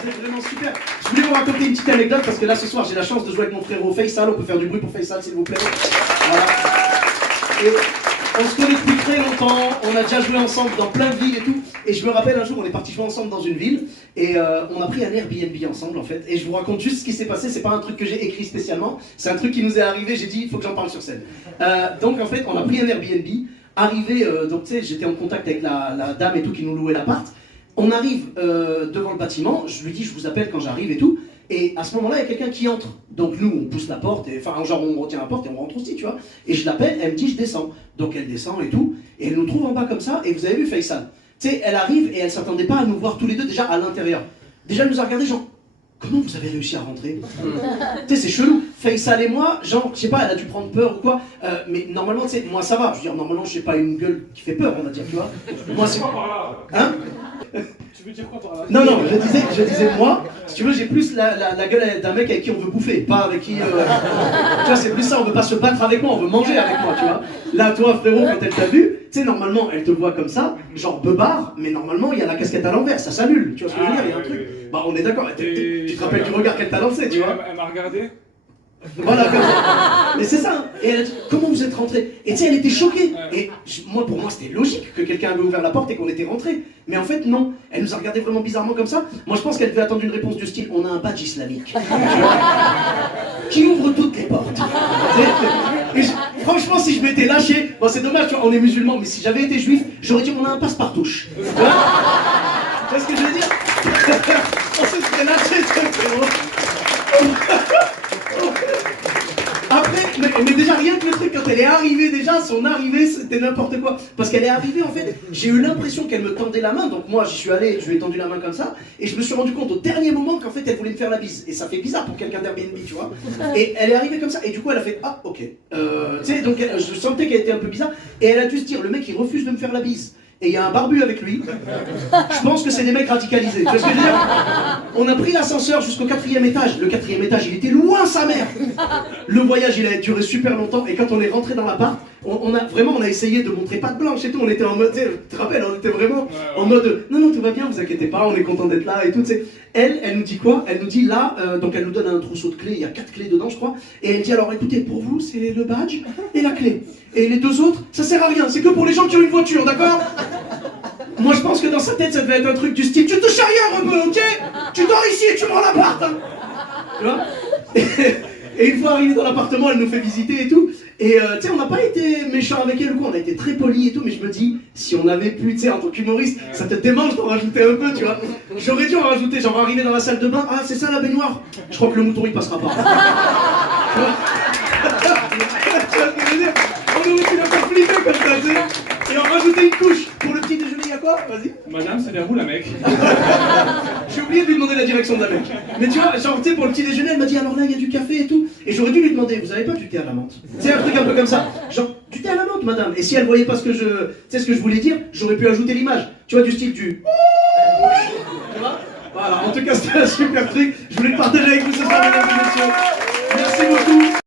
Vous êtes vraiment super. Je voulais vous raconter une petite anecdote parce que là ce soir j'ai la chance de jouer avec mon frérot Faisal. On peut faire du bruit pour Faisal s'il vous plaît. Voilà. Et on se connaît depuis très longtemps, on a déjà joué ensemble dans plein de villes et tout. Et je me rappelle un jour, on est parti jouer ensemble dans une ville et on a pris un Airbnb ensemble en fait. Et je vous raconte juste ce qui s'est passé, c'est pas un truc que j'ai écrit spécialement, c'est un truc qui nous est arrivé, j'ai dit il faut que j'en parle sur scène. Donc en fait, on a pris un Airbnb, arrivé, donc tu sais, j'étais en contact avec la dame et tout qui nous louait l'appart. On arrive devant le bâtiment, je lui dis je vous appelle quand j'arrive et tout. Et à ce moment-là, il y a quelqu'un qui entre. Donc nous, on pousse la porte, et, enfin genre on retient la porte et on rentre aussi, tu vois. Et je l'appelle, elle me dit je descends. Donc elle descend et tout, et elle nous trouve en bas comme ça, et vous avez vu Faisal. Tu sais, elle arrive et elle s'attendait pas à nous voir tous les deux déjà à l'intérieur. Déjà elle nous a regardé genre, comment vous avez réussi à rentrer? Tu sais, c'est chelou. Faisal et moi, genre, je sais pas, elle a dû prendre peur ou quoi, mais normalement, tu sais, moi ça va. Je veux dire, normalement, je sais pas une gueule qui fait peur, on va dire, tu vois. Moi c'est... Hein? Tu veux dire quoi par là? Non, je disais moi, si tu veux, j'ai plus la gueule d'un mec avec qui on veut bouffer, pas avec qui... Tu vois, c'est plus ça, on veut pas se battre avec moi, on veut manger avec moi, tu vois. Là, toi, frérot, quand elle t'a vu, tu sais, normalement, elle te voit comme ça, genre beubare, mais normalement, il y a la casquette à l'envers, ça s'annule, tu vois ce que je veux dire, il y a un truc. Bah, on est d'accord, tu te rappelles du regard qu'elle t'a lancé, tu vois. Elle m'a regardé. Voilà, comme ça. Mais c'est ça. Hein. Et elle a dit, comment vous êtes rentré? Et tu sais, elle était choquée. Et pour moi, c'était logique que quelqu'un avait ouvert la porte et qu'on était rentré. Mais en fait, non. Elle nous a regardé vraiment bizarrement comme ça. Moi, je pense qu'elle devait attendre une réponse du style, on a un badge islamique. Qui ouvre toutes les portes. Et franchement, si je m'étais lâché, bon, c'est dommage, tu vois, on est musulmans, mais si j'avais été juif, j'aurais dit, on a un passe-partouche. Tu vois ce que je veux dire? On se serait lâché, frérot. Après, mais déjà rien que le truc, quand elle est arrivée déjà, son arrivée c'était n'importe quoi. Parce qu'elle est arrivée en fait, j'ai eu l'impression qu'elle me tendait la main, donc moi j'y suis allé, je lui ai tendu la main comme ça, et je me suis rendu compte au dernier moment qu'en fait elle voulait me faire la bise. Et ça fait bizarre pour quelqu'un d'Airbnb, tu vois. Et elle est arrivée comme ça, et du coup elle a fait ah ok. Tu sais, donc je sentais qu'elle était un peu bizarre, et elle a dû se dire le mec il refuse de me faire la bise. Et il y a un barbu avec lui. Je pense que c'est des mecs radicalisés. Tu vois ce que je veux dire? On a pris l'ascenseur jusqu'au 4e étage. Le 4e étage, il était loin sa mère. Le voyage, il a duré super longtemps. Et quand on est rentré dans l'appart, on a essayé de montrer patte blanche et tout. On était en mode, tu te rappelles, on était vraiment en mode, non, tout va bien, vous inquiétez pas, on est content d'être là et tout. T'sais. Elle nous dit quoi? Elle nous dit là, donc elle nous donne un trousseau de clés. Il y a 4 clés dedans, je crois. Et elle dit alors, écoutez, pour vous, c'est le badge et la clé. Et les 2 autres, ça sert à rien. C'est que pour les gens qui ont une voiture, d'accord? Moi je pense que dans sa tête ça devait être un truc du style tu touches à rien un peu, ok? Tu dors ici et tu me rends l'appart hein. Tu vois? Et une fois arrivé dans l'appartement, elle nous fait visiter et tout. Et tu sais, on n'a pas été méchants avec elle ou quoi, on a été très polis et tout, mais je me dis, si on avait pu, tu sais, en tant qu'humoriste, ça te démange d'en rajouter un peu, tu vois. J'aurais dû en rajouter, genre arriver dans la salle de bain, ah c'est ça la baignoire? Je crois que le mouton il passera pas. Tu vois ce que je veux dire? On aurait pu la faire flipper comme ça, tu sais. Et en rajouter une couche. Pour le petit déjeuner, il y a quoi? Vas-y. Madame, c'est vers où la mec? J'ai oublié de lui demander la direction de la mec. Mais tu vois, genre, tu sais, pour le petit déjeuner, elle m'a dit alors là, il y a du café et tout. Et j'aurais dû lui demander, vous avez pas du thé à la menthe? C'est un truc un peu comme ça. Genre, du thé à la menthe, madame. Et si elle voyait pas ce que je voulais dire, j'aurais pu ajouter l'image. Tu vois, du style du. Tu vois? Voilà, en tout cas, c'était un super truc. Je voulais le partager avec vous ce soir, mesdames et messieurs. Merci beaucoup.